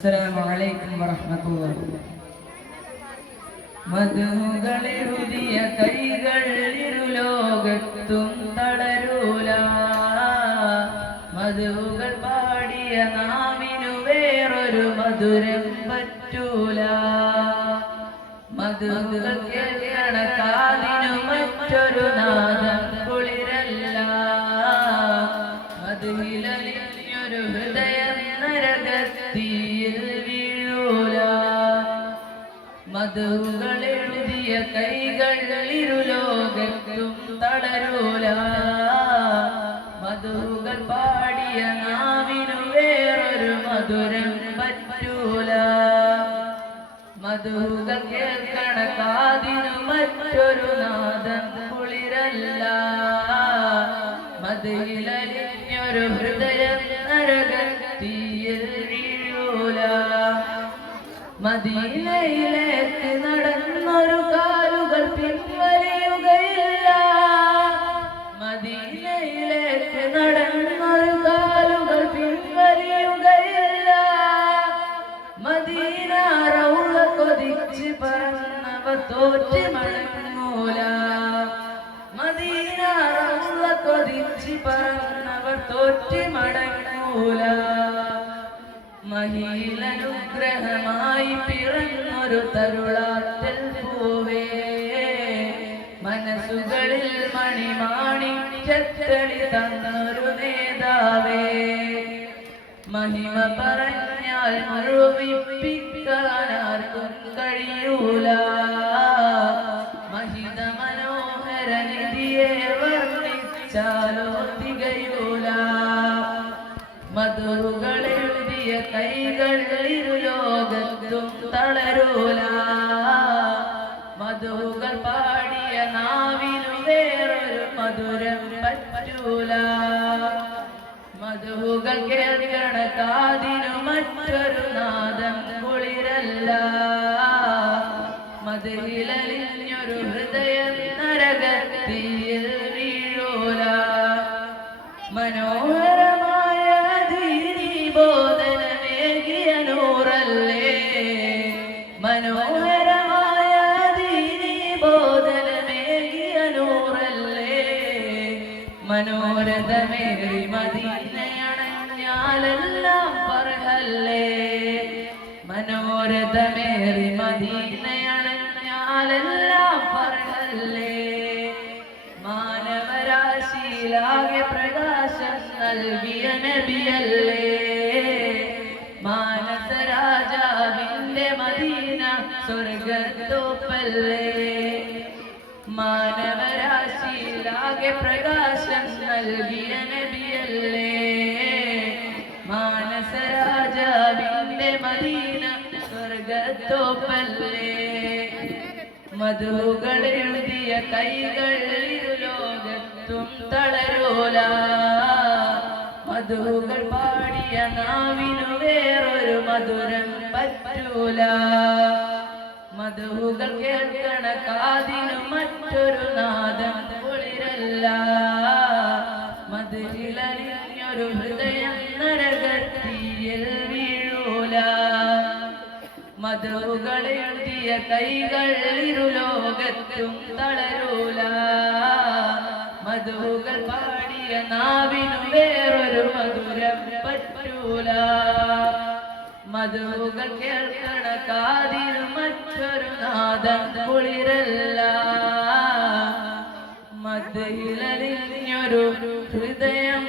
അസ്സലാമു അലൈക്കും വറഹ്മത്തുള്ളാഹി. മധുകളെഴുതിയ കൈകൾ ഇരുലോകത്തും തളരൂല. മധുകൾ പാടിയ നാവിനു വേറൊരു മധുരം പറ്റൂല. മധുകൾ കേൾക്കണ കാതിനു മറ്റൊരു നാദം കുളിരല്ല. മധുവിലലിഞ്ഞൊരു ഹൃദയം നരകത്തിയിൽ വീഴൂല. മധുകളെഴുതിയ കൈകൾ ഇരുലോകത്തും തളരൂല. മധുകൾ പാടിയ നാവിനു വേറൊരു മധുരം പറ്റൂല. മധുകൾ കേൾക്കണ കാതിനു മറ്റൊരു നാദം കുളിരല്ല. മധുവിലലിഞ്ഞൊരു ഹൃദയം നരകത്തിയിൽ വീഴൂല. മദീനയിലേക്ക് നടന്നൊരു കാലുകൾ പിൻവലിയുകയില്ല. മദീനയിലേക്ക് നടന്നൊരു കാലുകൾ പിൻവലിയുകയില്ല. മദീന റൗള കൊതിച്ച് പറന്നവ തോറ്റ് മടങ്ങൂല. മദീന റൗള കൊതിച്ച് പറന്നവർ തോറ്റ് മടങ്ങൂല. മഹീലനുഗ്രഹമായി പിറന്നൊരു തരുളാറ്റൽ പൂവേ, മനസ്സുകളിൽ മണിമാണിക്യത്തളി തന്നൊരു നേതാവേ. മഹിമ പറഞ്ഞാൽ മുഴുവിപ്പിക്കാനാർക്കും കഴിയൂല. മഹിത മനോഹര നിധിയെ വർണ്ണിച്ചാലോ തികയൂല. മധുകളെഴുതിയ കൈകൾ ഇരുലോകത്തും തളരൂല. മധുകൾ പാടിയ നാവിനു വേറൊരു മധുരം പറ്റൂല. മധുകൾ കേൾക്കണ കാതിനു മറ്റൊരു നാദം കുളിരല്ല. മധുവിലലിഞ്ഞൊരു ഹൃദയം നരകത്തിയിൽ വീഴൂല. മനോഹരമായ ദീനീ ബോധനമേകിയ നൂറല്ലേ. മനോഹരമായ ദീനീ ബോധനമേകിയ നൂറല്ലേ. മനോരഥമേറി മദീനയണഞ്ഞാലെല്ലാം പറഹല്ലേ. മനോരഥമേറി മദീനയണഞ്ഞാലെല്ലാം പറഹല്ലേ. മാനവരാശിയിലാകെ പ്രകാശം നൽകിയ നബിയല്ലേ. മാനസരാജാവിന്റെ മദീന സ്വർഗത്തോപ്പല്ലേ. മാനവരാശിയിലാകെ പ്രകാശം നൽകിയ നബിയല്ലേ. മാനസരാജാവിന്റെ മദീന സ്വർഗത്തോപ്പല്ലേ. മധുകളെഴുതിയ കൈകൾ ഇരുലോകത്തും തളരൂല. മധുകൾ പാടിയ നാവിനു വേറൊരു മധുരം പറ്റൂല. മധുകൾ കേൾക്കണ കാതിനു മറ്റൊരു നാദം കുളിരല്ല. മധുവിലലിഞ്ഞൊരു ഹൃദയം നരകത്തിയിൽ വീഴൂല. മധുകളെഴുതിയ കൈകൾ ഇരുലോകത്തും തളരൂല. മധുകൾ പാടിയ നാവിനു വേറൊരു മധുരം പറ്റൂല. മധുകൾ കേൾക്കണ കാതിനു മറ്റൊരു നാദം കുളിരല്ല. മധുവിലലിഞ്ഞൊരു ഹൃദയം